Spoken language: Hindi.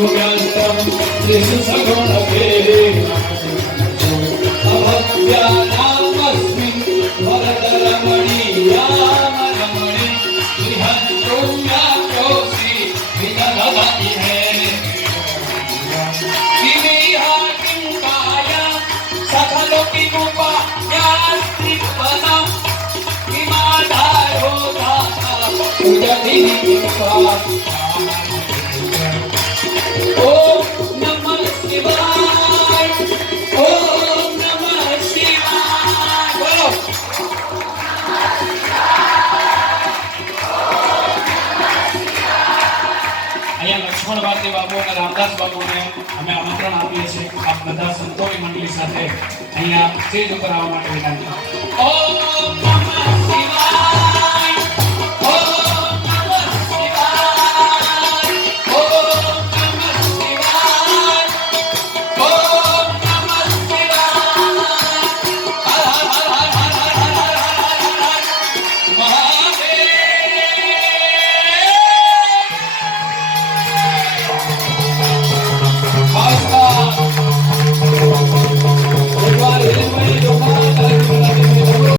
योगन्तं त्रिसुसगुणभेदे अभक्त्या नामस्मिन् भरतरमणीयामरमणि गृहन्तो व्याप्योऽसि विनभवति मे किमिहा किं काय सखलो किमुपायास्त्रिपदा किमाधारोधा उदधिः कृपा। લક્ષ્મણ ભારતી બાબુ અને રામદાસ બાબુને અમે આમંત્રણ આપીએ છીએ આપ બધા સંતોની મંડળી સાથે અહીંયા સ્ટેજ ઉપર આવવા માટે વિનંતી ઓમ નમઃ